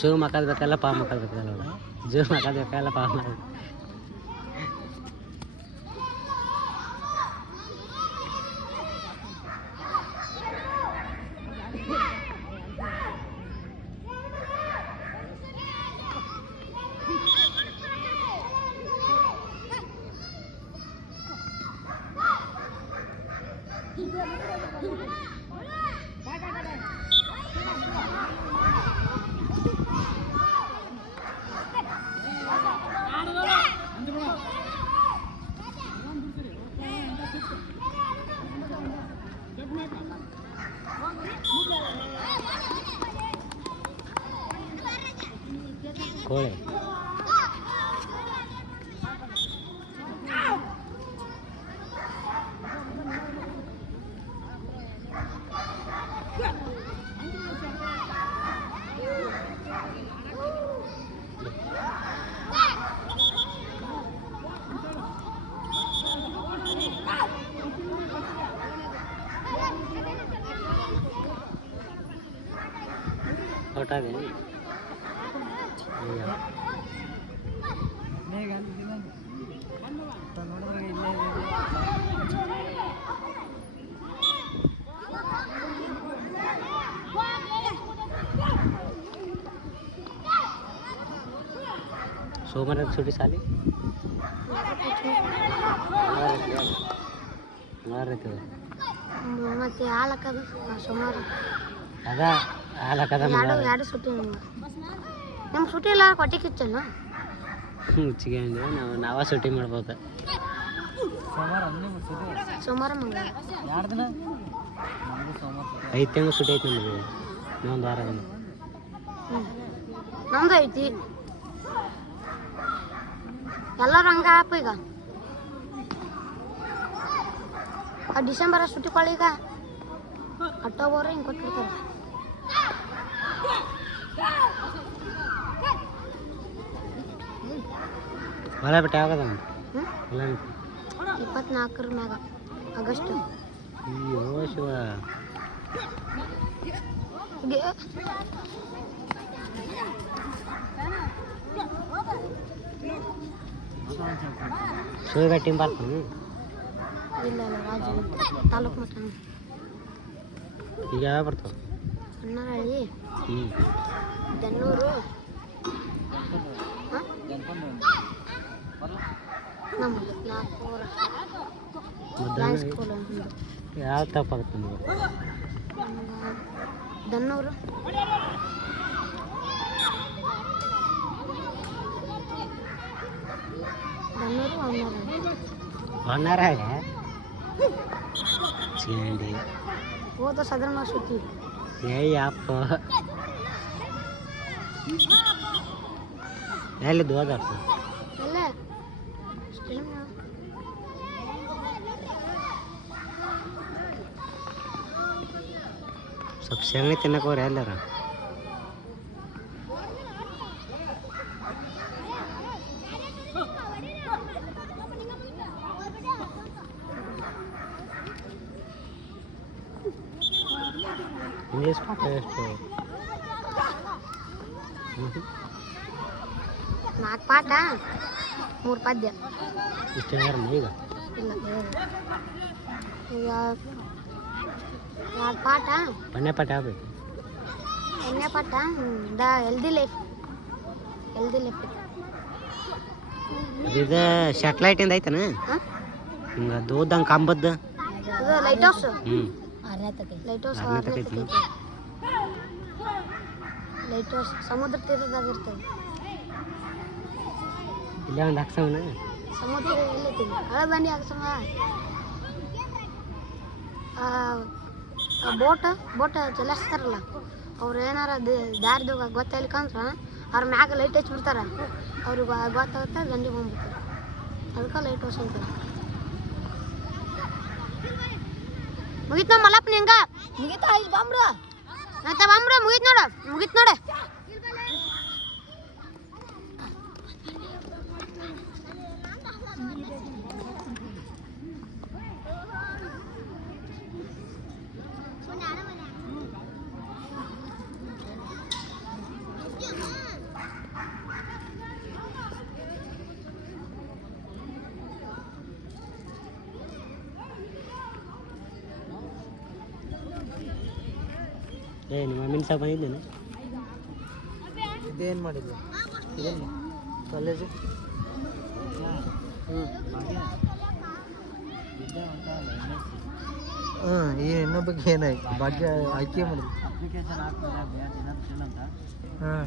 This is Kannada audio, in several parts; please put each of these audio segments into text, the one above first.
ಜೋ ಮಕ್ಕಳ್ಬೇಕಲ್ಲ ಪಾ ಮಕ್ಕಳ್ಬೇಕಲ್ಲ ಜೋ ಮಕ್ಕಳ್ಬೇಕಲ್ಲ ಪಾ ಕೋಳಿ ಹೊರಟಾದೆ ಸೋಮವಾರ ಸುಟಿ ಸಾಲಿ ಮತ್ತೆ ಹಾಲಕ್ಕದು ಸೋಮವಾರ ಅದ ಹಾಲಕ್ಕದ ಎರಡು ಸುಟ್ಟಿ ನಿಮ್ಮ ಸುಟ್ಟಿ ಇಲ್ಲ ಕೊಟ್ಟಿ ಕಿಚ್ಚಲ್ಲ ಮುಚ್ಚಿಗೆ ನಾವ ಸುಟಿ ಮಾಡ್ಬೋದು ಸೋಮವಾರ ಮಂಗಳವಾರ 2 ದಿನ 5 ತಿಂಗಳು ಸುಟಿ ಐತಿ ನಮಗೆ ಇನ್ನೊಂದು ವಾರ ದಿನ ನಮ್ದು ಐತಿ ಎಲ್ಲರೂ ಹಂಗ ಆಪ ಈಗ ಡಿಸೆಂಬರ್ ಸುಟ್ಟಿ ಕೊಳ್ಳಿ ಈಗ ಅಕ್ಟೋಬರ್ ಹಿಂಗೆ ಕೊಟ್ಬಿಡ್ತಾರೆ ಹೊಲ ಬಿಟ್ಟು ಯಾವಾಗ 24 ಮ್ಯಾಗ ಆಗಸ್ಟ್ ಅಯ್ಯೋ ಶಿವ ಶಿವಗ ಟೀಮ್ ಬರ್ತಾನೆ ಇಲ್ಲ ರಾಜು ತಾಲೂಕು ಮಟ್ಟ ಈಗ ಯಾವ ಬರ್ತಾವ ಹೊನ್ನಾಳಿ ದನ್ನೂರು ನಮ್ಮದು 4 ಸ್ಕೂಲ್ ಯಾವ ತಪ್ಪಾಗುತ್ತೆ ನಿಮಗೆ ದನ್ನೂರು ಹೊನ್ನಾರಾಗ ಚೇಂಡಿ ಹೋದ ಸದರ್ನ ಸುತ್ತಿ ಅಪ್ಪ ಎಲ್ಲಿದ್ದು ಹೋದಾಡ್ತ ಅಲ್ಲ ಸ್ವಲ್ಪ ಸೆಗಣಿ ತಿನ್ನಕ್ಕೆ ಹೋಗ್ರಿ ಎಲ್ಲಾರ ಇಂಗ್ಲೀಷ್ ಪಾಠ ಎಷ್ಟು 4 ಪಾಠ 3 ಪದ್ಯ ಇಷ್ಟು ಹೇಳ್ಯಾರ ಈಗ ಇಲ್ಲ ಈಗ 2 ಪಾಠ ಪನ್ನೆ ಪಾಠ ಆಗ್ಬೇಕು ಪನ್ನೆ ಪಾಠ ದ ಹೆಲ್ದಿ ಲೈಫ್ ಇದು ಸ್ಯಾಟಲೈಟಿಂದ ಐತನ ಹಿಂಗೆ ದೋದಂಗೆ ಕಂಬದ್ದು ಇದು ಲೈಟ್ ಹೌಸ್ ಲೈಟ್ ಹೌಸ್ ಸಮುದ್ರ ತೀರದಾಗ ಇರ್ತದೆ ಇಲ್ಲೇ ಒಂದು ಹಾಕ್ಸವನ ಸಮುದ್ರ ಎಲ್ಲೈತಿ ಹಳೆ ಬಂಡಿ ಹಾಕ್ಸವ ಬೋಟ್ ಚಲಾಯಿಸ್ತಾರಲ್ಲ ಅವ್ರು ಏನಾರ ದಾರಿದಾಗ ಗೊತ್ತಾಗ್ಲಿಕ್ಕಂದ್ರೆ ಅವ್ರ ಮ್ಯಾಗ ಲೈಟ್ ಹಚ್ಬಿಡ್ತಾರೆ ಅವ್ರಿಗೆ ಗೊತ್ತಾಗುತ್ತೆ ದಂಡಿ ಬಂದ್ಬಿಡ್ತಾರೆ ಅದಕ್ಕೆ ಲೈಟ್ ಹೌಸ್ ಅಂತ ಮುಗೀತು ನಮ್ಮ ಮಲ್ಲಪ್ಪನ ಹೆಂಗ ಮುಗೀತಾ ಇಲ್ಲಿ ಬಾಂಬ್ರ ಮುಗೀತು ನೋಡ ಏ ನಿಮ್ಮ ಮಮ್ಮಿನ ಸಹ ಬಂದಿದ್ದೇನೆ. ಇದೇನು ಮಾಡಿದ್ವಿ ಇದೇನು ಕಾಲೇಜು? ಈ ಇನ್ನೊಬ್ಬಗೆ ಏನಾಯ್ತು ಭಾಗ್ಯ ಆಯ್ಕೆ ಮಾಡಿದ್ವಿ. ಹಾಂ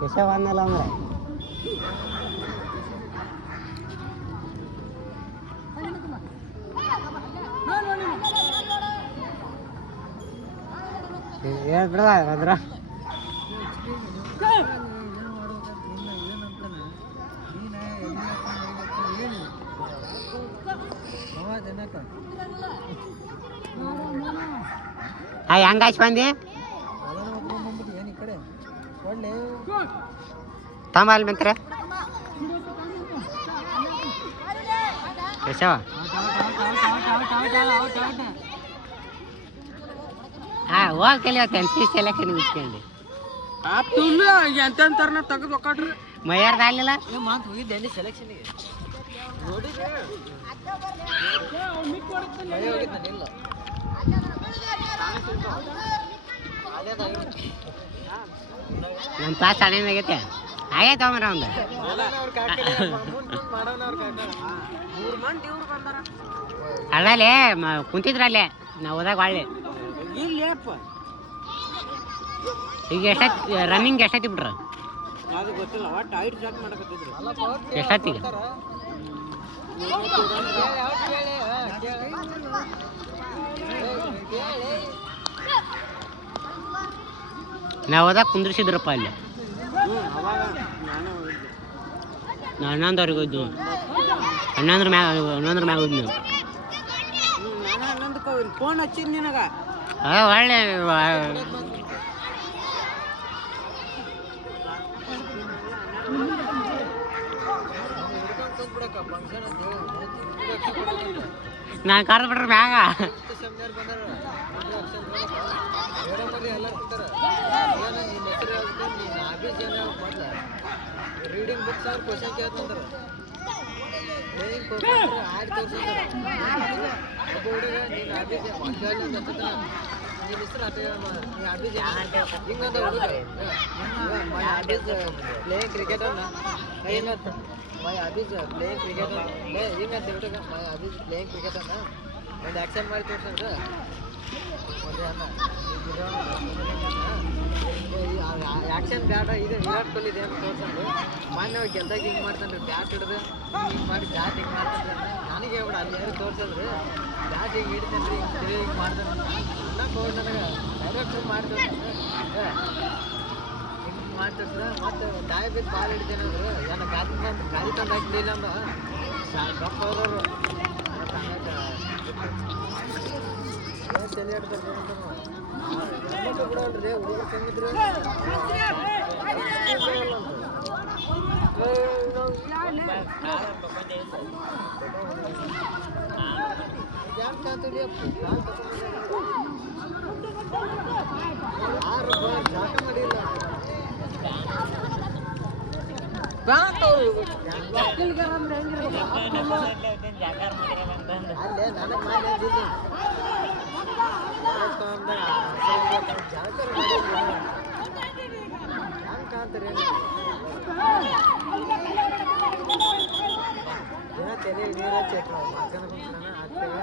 केशव ಅನ್ನಲ್ಲ ಅಂದ್ರೆ ಬಿಡದ ಭದ್ರ ಹೆಂಗಾಯ್ತು ಬಂದಿ ತಮ್ಮ ಅಲ್ಲಿ ಮೆಂತ್ರೆ ಕೇಶವ ಹಾಂ ಹೋಗಿ ಕಲಿಯೋತ್ತೆ ಎನ್ ಸಿ ಸೆಲೆಕ್ಷನ್ ಇಸ್ಕೊಂಡು ಎಂತೆಂತಾರನ್ನ ತೆಗೆದು ಒಕ್ಕಾಡ್ರಿ ಮೈಯಾರ್ದ ಆಗಲಿಲ್ಲ ಮಾತು ಹೋಗಿದ್ದೆ ಅಲ್ಲಿ ಸೆಲೆಕ್ಷನ್ಗೆ ಹೋಗಿದ್ದಾನಿಲ್ಲ ನಮ್ಮ ಕ್ಲಾಸ್ ಆಗೈತೆ ಆಗೈತೆ ಮರ ಒಂದು ಅಲ್ಲೇ ಕುಂತಿದ್ರಲ್ಲೇ ನಾವು ಹೋದಾಗ ಒಳ್ಳೆ ಈಗ ಎಷ್ಟೊತ್ತು ರನ್ನಿಂಗ್ ಎಷ್ಟೈತಿ ಬಿಟ್ರ ಅದು ಗೊತ್ತಿಲ್ಲ ಒಟ್ಟು ಹೈಟ್ ಜಾಕ್ ಮಾಡಕತ್ತಿದ್ರು ಎಷ್ಟೊತ್ತಿಗೆ ನಾವು ಹೋದಾಗ ಕುಂದ್ರಿಸಿದ್ರಪ್ಪ ಅಲ್ಲಿ ನಾವು ಹನ್ನೊಂದವ್ರಿಗೆ ಹೋಯ್ದು ಹನ್ನೊಂದ್ರ ಮ್ಯಾಗ ಹೋದ್ವಿ ನಾವು ಫೋನ್ ಹಚ್ಚಿದ್ ನಿನಗ ಒಳ್ಳೆ ನಾನು ಕರೆದು ಬಿಟ್ರೆ ಮ್ಯಾಗ ರೀಡಿಂಗ್ ಬುಕ್ಸ್ ಅವ್ರು ಕ್ವಶನ್ ಕೇಳ್ತಂದ್ರೆ ಆಡ್ ತೋರ್ಸಂದ್ರೆ ಒಬ್ಬ ಹುಡುಗ ನೀನು ಅಭಿಜ ನೀನು ಹೆಸರು ಅದೇ ನೀ ಅಭಿಜ ಹಿಂಗಂತ ಹುಡುಗ ಮೈ ಅಭಿಜ್ ಪ್ಲೇಯಿಂಗ್ ಕ್ರಿಕೆಟ್ ಅನ್ನ ಏನಂತ ಮೈ ಅಭಿಜ್ ಪ್ಲೇಯಿಂಗ್ ಕ್ರಿಕೆಟ್ ಹಿಂಗಂತ ಹುಡುಗ ಮೈ ಅಭಿಜ್ ಪ್ಲೇಯಿಂಗ್ ಕ್ರಿಕೆಟ್ ಅನ್ನ ಒಂದು ಆ್ಯಕ್ಷನ್ ಮಾಡಿ ತೋರ್ಸಂದ್ರೆ ಒಂದೇ ಅನ್ನ ಆ್ಯಕ್ಷನ್ ಬ್ಯಾಟ ಇದು ವಿರಾಟ್ ಕೊಹ್ಲಿ ಏನು ತೋರ್ಸಂದು ಮಾನ್ಯ ಗೆದ್ದಾಗ ಹಿಂಗೆ ಮಾಡ್ತಾನೆ ಬ್ಯಾಟ್ ಹಿಡಿದು ಹಿಂಗೆ ಮಾಡಿ ಬ್ಯಾಟ್ ಹಿಂಗೆ ಮಾಡ್ತಾನೆ ನನಗೆ ಹೇಳ್ಬಿಡ ಅಲ್ಲಿ ಯಾರು ತೋರ್ಸಂದ್ರೆ ಬ್ಯಾಟ್ ಹಿಂಗೆ ಹಿಡಿತಾನೆ ಹಿಂಗೆ ತಿರುಗಿ ಹಿಂಗೆ ಮಾಡ್ತಾನೆ ಅನ್ನಕ್ಕೆ ಹೋಗಿ ನನಗೆ ಡೈರೆಕ್ಟ್ ಮಾಡ್ತಾರೆ ಹಿಂಗೆ ಮಾಡ್ತಿರ್ತಾರೆ ಮತ್ತು ಗಾಯ ಬಿದ್ದು ಬಾಲ್ ಹಿಡಿತೇನೆ ಅಂದರು ಏನೋ ಗಾಡಿ ತಂದು ಹಾಕ್ಲಿಲ್ಲ ಅಂದ ಗಪ್ಪ ಅವ್ರವರು ತಲೆ ಆಡ್ತಾರೆ ಬಿಡಲ್ರಿ ಹುಡುಗರು ತಂದಿದ್ರು ಯಾರು ಮಾಡಿಲ್ಲ ಅಲ್ಲೇ ನನಗೆ ಮಾಡಿ ಅಂದಿದ್ದು ಹೆಂಗೆ ಕಾಣ್ತಾರೆ ದಿನ ತಲೆ ನೀರು ಹಚ್ಚಿ ಮಕ್ಕನ ಆಗ್ತೇವೆ